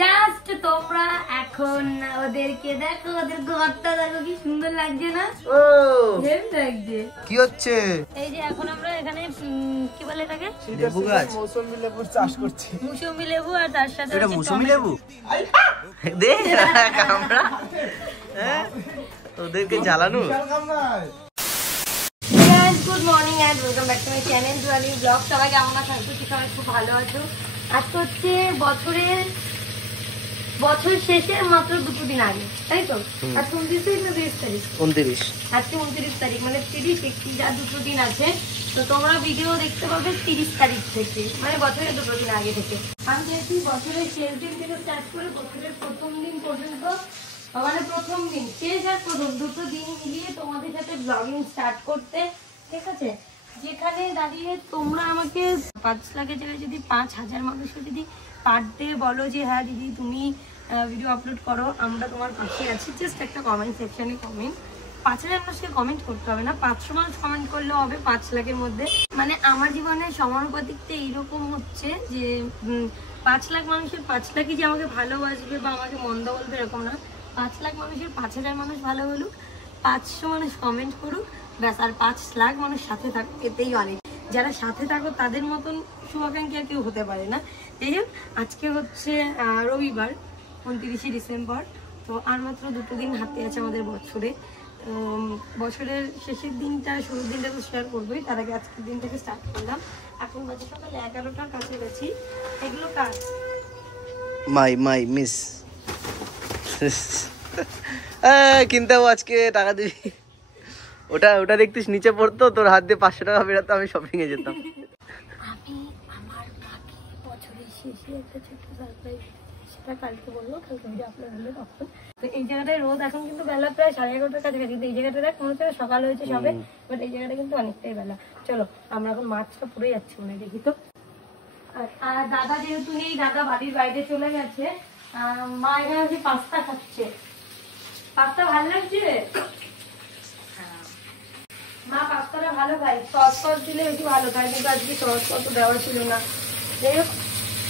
Just তোমরা এখন ওদেরকে দেখো, ওদের ঘরটা দেখো কি সুন্দর লাগছে না? ও লাগছে। কি হচ্ছে? এই যে এখন আমরা এখানে কি বলে এটাকে, লেবু গাছ, মৌসুমী লেবুর চাষ করছি। মৌসুমী লেবু, আর তার সাথে এটা মৌসুমী লেবু। দে আমরা ওদেরকে জ্বালানো। Good morning and welcome back to my channel জুয়ালি ব্লগ। সবাই কেমন আছো? সবাই খুব ভালো আছো। আজকে হচ্ছে বছর শেষের মাত্র 2 দিন আগে, তাই তো? আজ 29 তারিখ। 29 আজকে 29 তারিখ, মানে 30 31 যা 2 দিন আছে। তো তোমরা ভিডিও দেখতে পাবে 30 তারিখ থেকে, মানে বছরের 2 দিন আগে থেকে। আমি যেহেতু বছরের শেষ দিন থেকে স্টার্ট করে বছরের প্রথম দিন পর্যন্ত, মানে প্রথম দিন শেষ আর প্রথম 2 দিন মিলিয়ে তোমাদের সাথে ব্লগিং স্টার্ট করতে, ঠিক আছে? যেখানে দাঁড়িয়ে তোমরা আমাকে 5 লাখের জায়গায় যদি 5000 মানুষকে যদি পার ডে বলো যে হ্যাঁ দিদি তুমি ভিডিও আপলোড করো, আমরা তোমার পাশে আছি, জাস্ট একটা কমেন্ট সেকশনে কমেন্ট। 5000 মানুষকে কমেন্ট করতে হবে না, 500 মানুষ কমেন্ট করলেও হবে 5 লাখের মধ্যে। মানে আমার জীবনে সমানুপাতিকটা এইরকম হচ্ছে যে 5 লাখ মানুষের 5 লাখই যে আমাকে ভালোবাসবে বা আমাকে মন্দ বলবে এরকম না। 5 লাখ মানুষের 5000 মানুষ ভালো বলুক, 500 মানুষ কমেন্ট করুক, ব্যাস। আর 5 লাখ মানুষ সাথে থাকুক, এতেই অনেক। যারা সাথে থাকো তাদের মতন শুভাকাঙ্ক্ষী আর কেউ হতে পারে না। এই যে আজকে হচ্ছে রবিবার 29শে ডিসেম্বর। তো আর মাত্র 2 দিন হাতে আছে আমাদের বছরে। বছরের শেষের দিনটা, শুরুর দিনটা তো শেয়ার করবোই, তার আগে আজকের দিন থেকে স্টার্ট করলাম। এখন বাজে সকাল 11টার কাছে গেছি। এগুলো কাজ মাই মিস কিনতে আজকে টাকা দিবি। ওটা দেখতিস নিচে পড়তো, তোর হাত দিয়ে 500 টাকা বেরোতো, আমি শপিং এ যেতাম। আমি আমার কাকে বছরের শেষে একটা ছোট্ট সারপ্রাইজ, সেটা কালকে বলবো, কালকে ভিডিও আপলোড হলে তখন। তো এই জায়গাটায় রোদ এখন কিন্তু বেলা প্রায় 11:30টার কাছাকাছি, কিন্তু এই জায়গাটা দেখ মনে হচ্ছে সকাল হয়েছে সবে, বাট এই জায়গাটা কিন্তু অনেকটাই বেলা। চলো আমরা এখন মাছটা পুরো যাচ্ছি মনে দেখি তো। আর দাদা যেহেতু নেই, দাদা বাড়ির বাইরে চলে গেছে, মা এখানে হচ্ছে পাস্তা খাচ্ছে। পাস্তা ভালো লাগছে? মা পাস্তাটা ভালো খাই, সস দিলে বেশি ভালো খাই, কিন্তু আজকে সস কত দেওয়া ছিল না। যাই হোক,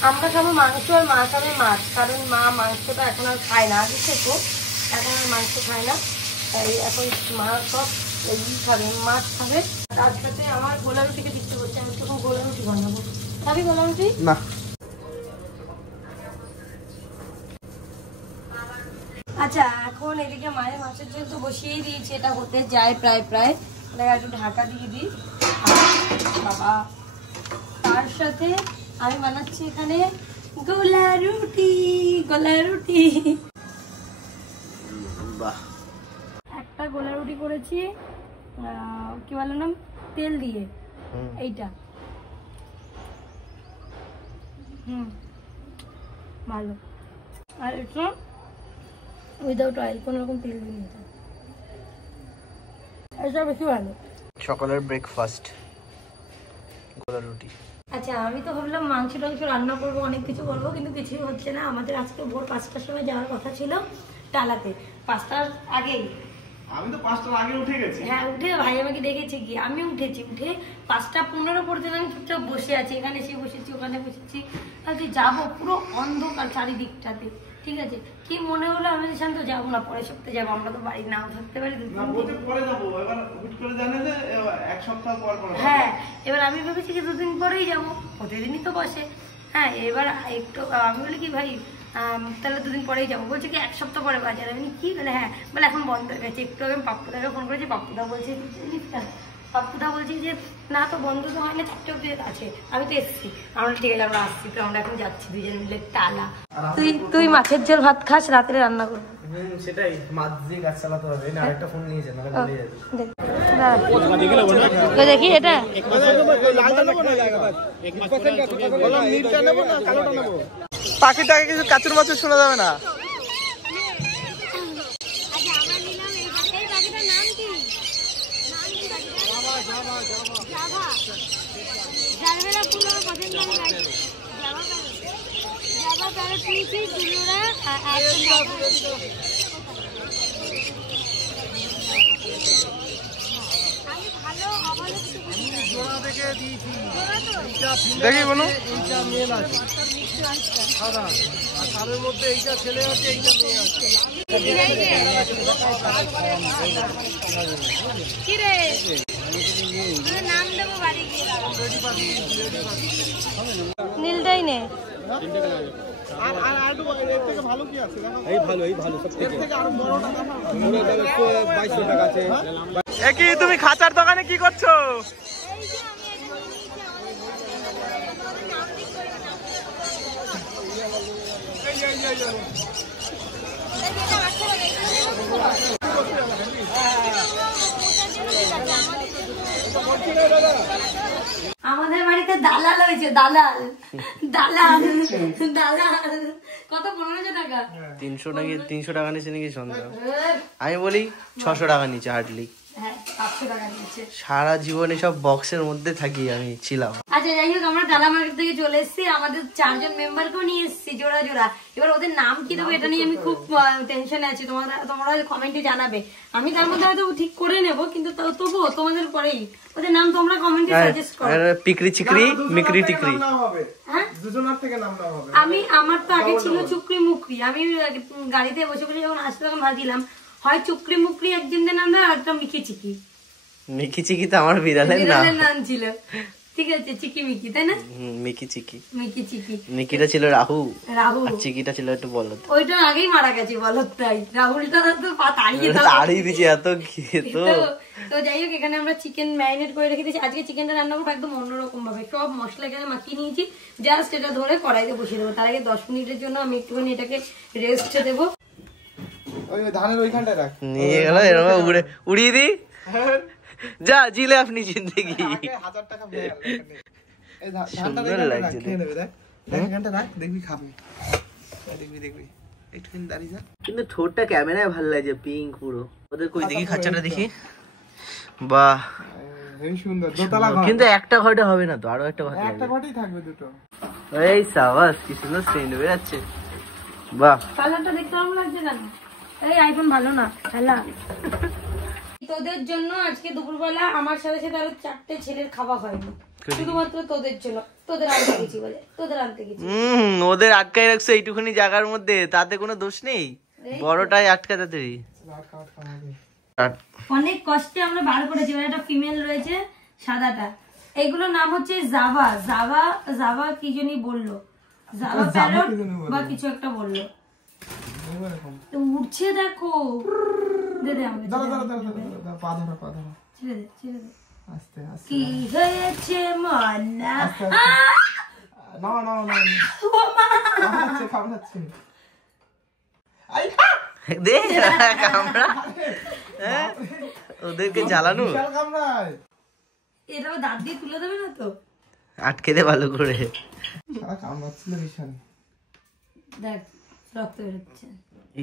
আমরা খাবো মাংস আর মা খাবে মাছ, কারণ মা মাংসটা এখন আর খায় না, আগে খেতো, এখন আর মাংস খায় না। তাই এখন মা সব খাবে, মাছ খাবে। তার সাথে আমার গোলা রুটিকে দিতে হচ্ছে, আমি তখন গোলা রুটি বানাবো। খাবি গোলা রুটি? না। আচ্ছা, এখন এদিকে মায়ের মাছের ঝোল তো বসিয়েই দিয়েছি, এটা হতে যায় প্রায় একটু ঢাকা দিয়ে দিই। বাবা, তার সাথে আমি বানাচ্ছি এখানে গোলা রুটি। একটা গোলা রুটি করেছি, কি বলে নাম, তেল দিয়ে, এইটা ভালো। আর এটা উইদাউট অয়েল, কোনো রকম তেল দিয়ে নিতে, এটা বেশি ভালো। সকালের ব্রেকফাস্ট গোলা রুটি। আচ্ছা, আমি তো ভাবলাম মাংস টাংস রান্না করবো, অনেক কিছু করবো, কিন্তু কিছুই হচ্ছে না। আমাদের আজকে ভোর 5টার সময় যাওয়ার কথা ছিল টালাতে, 5টার আগেই। আমি তো 5টার আগে উঠে গেছি। হ্যাঁ, উঠে ভাই আমাকে দেখেছে কি, আমি উঠেছি, উঠে 5:15 পর্যন্ত আমি চুপচাপ বসে আছি, এখানে এসে বসেছি, ওখানে বসেছি, তাহলে যাবো, পুরো অন্ধকার চারিদিকটাতে, ঠিক আছে। কি মনে হলো আমি শান্ত যাবো না, পরের সপ্তাহে যাবো, আমরা তো বাড়ি নাও থাকতে পারি, পরে যাবো, এবার হুট করে জানে যে 1 সপ্তাহ পর। হ্যাঁ, এবার আমি ভেবেছি যে 2 দিন পরেই যাবো, প্রতিদিনই তো বসে। হ্যাঁ, এবার একটু আমি বলি কি ভাই তাহলে 2 দিন পরেই যাবো, বলছে কি 1 সপ্তাহ পরে বাজার। আমি কি বলে, হ্যাঁ বলে এখন বন্ধ হয়ে গেছে। একটু আগে পাপ্পুদাকে ফোন করেছি, পাপ্পুদা বলছে পাপ্পুদা বলছি যে না তো বন্ধ তো হয় না, 4টে অবধি আছে। আমি তো এসছি, আমরা ঠিক আছে আমরা আসছি, তো আমরা এখন যাচ্ছি 2 জন মিলে টালা। তুই মাছের ঝোল ভাত খাস, রাত্রে রান্না করবো। সেটাই, মাছ দিয়ে গাছ চালাতে হবে। না, আরেকটা ফোন নিয়ে যান, নাহলে ভুলে যাবে। দেখি এটা পাখিটাকে কিছু কাচুর মাচুর শোনা যাবে না। জোড়া থেকে দেখি কোনো নীলটাই নে। কি তুমি খাঁচার দোকানে কি করছো? আমাদের বাড়িতে দালাল হয়েছে, দালাল দালাল দালাল। কত? 1500 টাকা। 300 টাকা নিচে নাকি সন্ধ্যা? আমি বলি 600 টাকা নিচে হার্ডলি। হ্যাঁ, 700 টাকা নিচ্ছে। সারা জীবনে সব বক্সের মধ্যে থাকি আমি ছিলাম। আচ্ছা যাই হোক, আমরা ডালা মার্কেট থেকে চলে এসেছি, আমাদের 4 জন মেম্বারকেও নিয়ে এসেছি জোড়া জোড়া। এবার ওদের নাম কি দেবো এটা নিয়ে আমি খুব টেনশনে আছি। তোমরা কমেন্টে জানাবে, আমি তার মধ্যে হয়তো ঠিক করে নেব, কিন্তু তবুও তোমাদের পরেই ওদের নাম তোমরা কমেন্টে সাজেস্ট করো। পিকরি চিকরি মিকরি টিকরি। হ্যাঁ, দুজনের থেকে নাম দেওয়া হবে। আমার তো আগে ছিল চুকরি মুকরি। আমি গাড়িতে বসে বসে যখন আসতে তখন ভাবছিলাম হয় চুকরি মুকরি একজনের নাম দেয়, আর একটা মিকি চিকি। মিকি চিকি তো আমার বিড়ালের নাম ছিল, ঠিক আছে, চিকি মিকি, তাই না? মিকি চিকি। মিকি চিকি। মিকিটা ছিল রাহু, রাহুল। আর চিকিটা ছিল একটু বলদ। ওইটা আগেই মারা গেছে বলদ, তাই রাহুলটা তো তাড়িয়ে দিচ্ছে এত তো। তো যাই হোক, এখানে আমরা চিকেন ম্যারিনেট করে রেখে দিয়েছি। আজকে চিকেনটা রান্না করবো একদম অন্যরকম ভাবে। সব মশলা এখানে মাখিয়ে নিয়েছি, জাস্ট এটা ধরে কড়াইতে বসিয়ে দেবো। তার আগে 10 মিনিটের জন্য আমি একটুখানি এটাকে রেস্টে দেবো। ওই ধানের ওইখানটায় রাখ। নিয়ে গেল এরকম উড়িয়ে দি। যা জিলে আপনি জিন্দেগি। 1000 টাকা ভেঙে গেল এখানে। এই ধানটা লাগছে, খেয়ে নেবে। দেখ এখানটা রাখ, দেখবি খাবে। দেখবি একটুখানি দাঁড়িয়ে যা। কিন্তু ঠোঁটটা ক্যামেরায় ভালো লাগছে, পিঙ্ক পুরো। ওদের কই দেখি খাঁচাটা দেখি। বাহ, হেভি সুন্দর দোতলা ঘর। কিন্তু একটা ঘরটা হবে না তো, আরো একটা ঘর একটা ঘরই থাকবে দুটো। এই সাবাস, কি সুন্দর সেন্ট বেরাচ্ছে। বাহ, কালারটা দেখতে ভালো লাগছে না? এই আইফোন ভালো না খেলা। তোদের জন্য আজকে দুপুরবেলা আমার সাথে সাথে আরো 4টে ছেলের খাওয়া হয়নি, শুধুমাত্র তোদের জন্য। তোদের আনতে গেছি বলে, তোদের আনতে গেছি। ওদের আটকাই রাখছো এইটুখানি জায়গার মধ্যে, তাতে কোনো দোষ নেই। বড়টাই আটকা তাড়াতাড়ি। অনেক কষ্টে আমরা বার করেছি। একটা ফিমেল রয়েছে সাদাটা, এইগুলোর নাম হচ্ছে জাভা। জাভা জাভা কি জানি বললো, জাভা প্যারট বা কিছু একটা বললো। উঠছে দেখো, দে দে আমাকে, পা ধরা ছেড়ে দে, ছেড়ে দে। আস্তে আস্তে। কি হয়েছে মনা? না খাবলাচ্ছে। দে কামড়া, ওদেরকে জ্বালানো। এটাও দাঁত দিয়ে তুলে দেবে না তো? আটকে দে ভালো করে। কামড়াচ্ছিল বিশাল। দেখ রক্ত বেরোচ্ছে।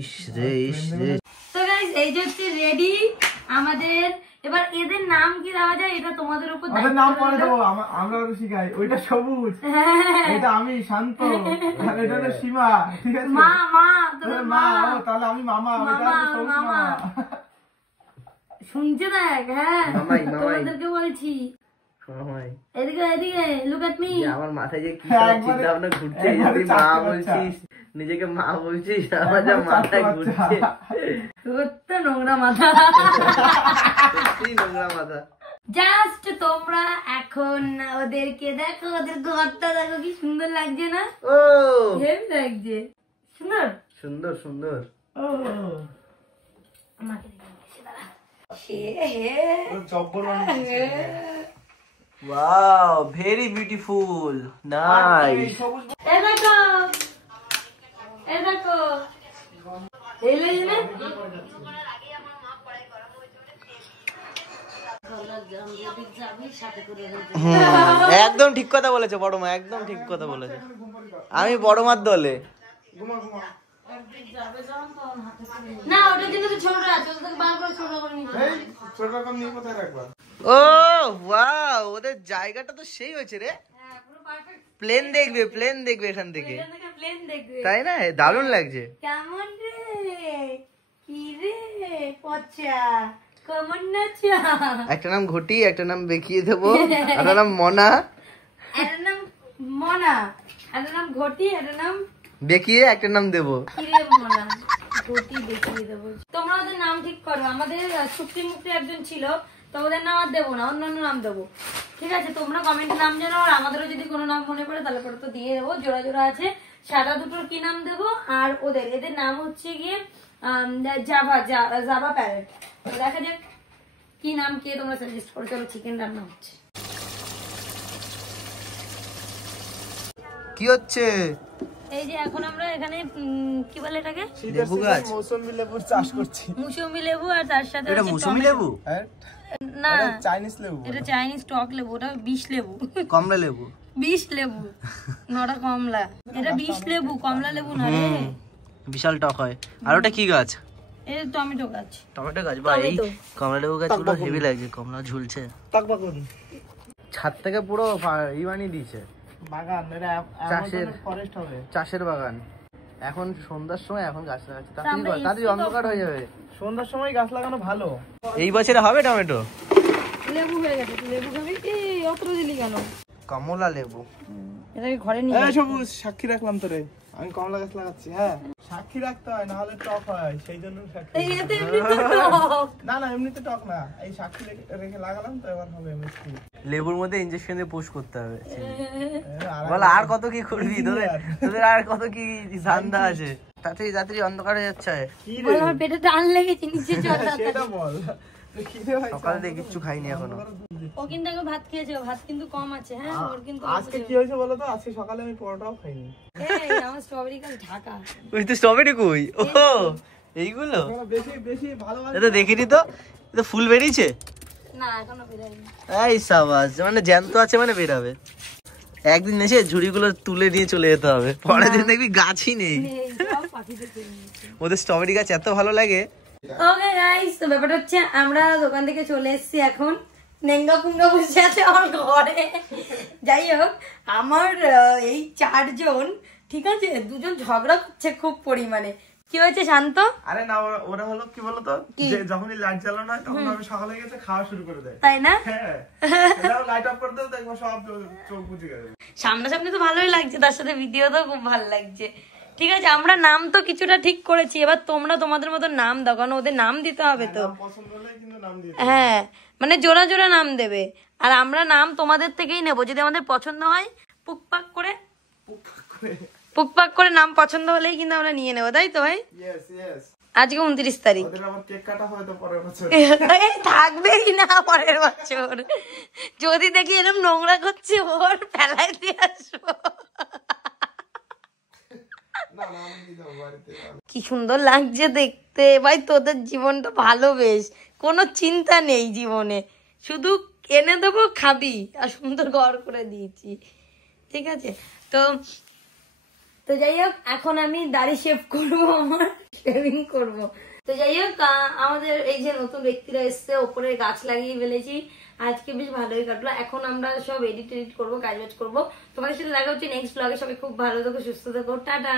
ইস রে ইস রে। তো গাইস, এই যে হচ্ছে রেডি আমাদের। এবার এদের নাম কি দেওয়া যায় এটা তোমাদের উপর দায়িত্ব। আমাদের নাম পরে দেবো, আমরা ওটা শিখাই। ওইটা সবুজ, এটা আমি শান্ত, আর এটা হলো সীমা, ঠিক আছে? মা মা তোর মা। ও তাহলে আমি মামা, ওইটা হলো সবুজ মামা। শুনছে দেখ, হ্যাঁ মামাই, মামাই। তোমাদেরকে বলছি। এদিকে এদিকে লুক এট মি। আমার মাথায় যে কি চিন্তা ভাবনা ঘুরছে, তুই মা বলছিস, নিজেকে মা বলছিস, আমার যা মাথায় ঘুরছে। তোর নোংরা মাথা, নোংরা মাথা। জাস্ট তোমরা এখন ওদেরকে দেখো, ওদের ঘরটা দেখো কি সুন্দর লাগছে না? ও হেম লাগছে, সুন্দর সুন্দর সুন্দর। ও আমাকে ওয়াও, ভেরি বিউটিফুল, নাইস। এ দেখো, এ দেখো, একদম ঠিক কথা বলেছে বড় মা, একদম ঠিক কথা বলেছে। আমি বড় মার দলে। না ওটার জন্য তো ছোট আছে, ওটাকে বার করে ছোট করে নিতে হবে। ছোট রকম নিয়ে কোথায় রাখবা? ও ওয়াও, ওদের জায়গাটা তো সেই হয়েছে রে। হ্যাঁ পুরো পারফেক্ট। প্লেন দেখবে, প্লেন দেখবে এখান থেকে, এখান থেকে প্লেন দেখবে। তাই না? দারুণ লাগছে। কেমন রে? কি রে পচা, একটা নাম ঘটি, একটা নাম বেকিয়ে দেবো, একটা নাম মনা, একটা নাম মনা, একটা নাম ঘটি, একটা নাম বেকিয়ে, একটা নাম দেবো। কিরে মনা ঘটি বেকিয়ে দেবো। তোমরা ওদের নাম ঠিক করো। আমাদের সুপ্রিম মুক্তি একজন ছিল, তো ওদের নাম আর দেবো না, অন্যান্য নাম দেবো। ঠিক আছে, তোমরা কমেন্টে নাম জানাও। আর আমাদেরও যদি কোনো নাম মনে পড়ে তাহলে পরে তো দিয়ে দেবো। জোড়া জোড়া আছে, সাদা দুটোর কি নাম দেবো? আর এদের নাম হচ্ছে গিয়ে জাভা প্যারেট। দেখা যাক কি নাম কে তোমরা সাজেস্ট করো। চলো চিকেন রান্না হচ্ছে। কি হচ্ছে? এই যে এখন আমরা এখানে কি বলে এটাকে, লেবু গাছ, মৌসুমী লেবুর চাষ করছি। মুসুম্বি লেবু, আর তার সাথে এটা মৌসুমী লেবু না, চাইনিজ লেবু, এটা চাইনিজ টক লেবু, ওটা বিষ লেবু। কমলা লেবু, বিষ লেবু নটা কমলা, এটা বিষ লেবু, কমলা লেবু না রে। বিশাল টক হয়। আর ওটা কি গাছ? এটা টমেটো গাছ। টমেটো গাছ। ভাই কমলা লেবু গাছগুলো হেভি লাগছে, কমলা ঝুলছে। টকবাগুন ছাদ থেকে পুরো ই বানিয়ে দিয়েছে বাগান, এটা চাষের ফরেস্ট হবে, চাষের বাগান। এখন সন্ধ্যার সময় এখন গাছ লাগাচ্ছে, তাড়াতাড়ি অন্ধকার হয়ে যাবে। সন্ধ্যার সময় গাছ লাগানো ভালো। এই বছরে হবে টমেটো? লেবু হয়ে গেছে, লেবু খাবি? এই অতটা দিলি কেন? কমলা লেবু। এটাকে ঘরে নিয়ে এই সবুজ সাক্ষী রাখলাম তোরে, আমি কমলা গাছ লাগাচ্ছি। হ্যাঁ, সাক্ষী রাখতে হয়, না হলে টক হয়, সেই জন্য সাক্ষী। এতে এমনিতে টক। না না, এমনিতে টক না, এই সাক্ষী রেখে লাগালাম তো এবার হবে মিষ্টি। লেবুর মধ্যে ইনজেকশন দিয়ে পুশ করতে হবে। আর বল আর কত কি করবি, তোদের আর কত কি ধান্দা আছে। তাড়াতাড়ি অন্ধকার হয়ে যাচ্ছে। কি বল আমার পেটে টান লেগেছে, নিচে চল। সেটা বল, খিদে হয়। সকালে দিয়ে কিচ্ছু খাইনি এখনো। ও কিন্তু আগে ভাত খেয়েছে, ভাত কিন্তু কম আছে। হ্যাঁ, ওর কিন্তু আজকে কি হয়েছে বলো তো? আজকে সকালে আমি পরোটাও খাইনি। এই আমার স্ট্রবেরি গাছ ঢাকা। ওই তো স্ট্রবেরি কই? ও এইগুলো বেশি বেশি ভালোবাসি। এটা দেখিনি তো, এটা ফুল বেরিয়েছে না, এখনো বেরোয়নি। এই সাবাস, মানে জ্যান্ত আছে মানে বেরাবে। একদিন এসে ঝুড়িগুলো তুলে নিয়ে চলে যেতে হবে, পরের দিন দেখবি গাছই নেই। এই সব পাখিদের কিনে নিয়েছে। ওদের স্ট্রবেরি গাছ এত ভালো লাগে। ওকে গাইস, তো ব্যাপারটা হচ্ছে আমরা দোকান থেকে চলে এসেছি এখন। নেঙ্গা পুঙ্গা বসে আছে আমার ঘরে। যাই হোক, আমার এই 4 জন, ঠিক আছে, 2 জন ঝগড়া করছে খুব পরিমাণে। কি হয়েছে শান্ত? আরে না, ওরা হলো কি বলতো, যে যখনই লাইট জ্বালানো হয় তখন আমি সকালে গেছে খাওয়া শুরু করে দেয়। তাই না? হ্যাঁ, লাইট অফ করে দেবো, দেখবো সব চোখ বুঝে গেছে। সামনাসামনি তো ভালোই লাগছে, তার সাথে ভিডিও তো খুব ভালো লাগছে। ঠিক আছে, আমরা নাম তো কিছুটা ঠিক করেছি, এবার তোমরা তোমাদের মতো নাম দাও, কারণ ওদের নাম দিতে হবে তো। পছন্দ হলে কিন্তু নাম দিয়ে হ্যাঁ, মানে জোড়া জোড়া নাম দেবে, আর আমরা নাম তোমাদের থেকেই নেবো। যদি আমাদের পছন্দ হয় পুকপাক করে নাম পছন্দ হলেই কিন্তু আমরা নিয়ে নেবো, তাই তো ভাই? Yes yes. আজকে 29 তারিখ। ওদের আবার কেক কাটা হয়তো পরের বছর। থাকবেই না পরের বছর। যদি দেখি এরকম নোংরা করছে, ওর ফেলাই দিয়ে আসবো। না না, আমি দিয়ে দেবো বাড়িতে। কি সুন্দর লাগছে দেখতে ভাই, তোদের জীবনটা ভালো, বেশ কোনো চিন্তা নেই জীবনে, শুধু এনে দেবো খাবি, আর সুন্দর ঘর করে দিয়েছি। ঠিক আছে, তো যাই হোক, এখন আমি দাড়ি শেভ করবো, আমার শেভিং করবো। তো যাই হোক, আমাদের এই যে নতুন ব্যক্তিরা এসছে, ওপরে গাছ লাগিয়ে ফেলেছি, আজকে বেশ ভালোই কাটলো। এখন আমরা সব এডিট করবো, কাজ বাজ করবো। তোমাদের সাথে দেখা হচ্ছে নেক্সট ব্লগে। সবাই খুব ভালো থেকো, সুস্থ থেকো, টাটা।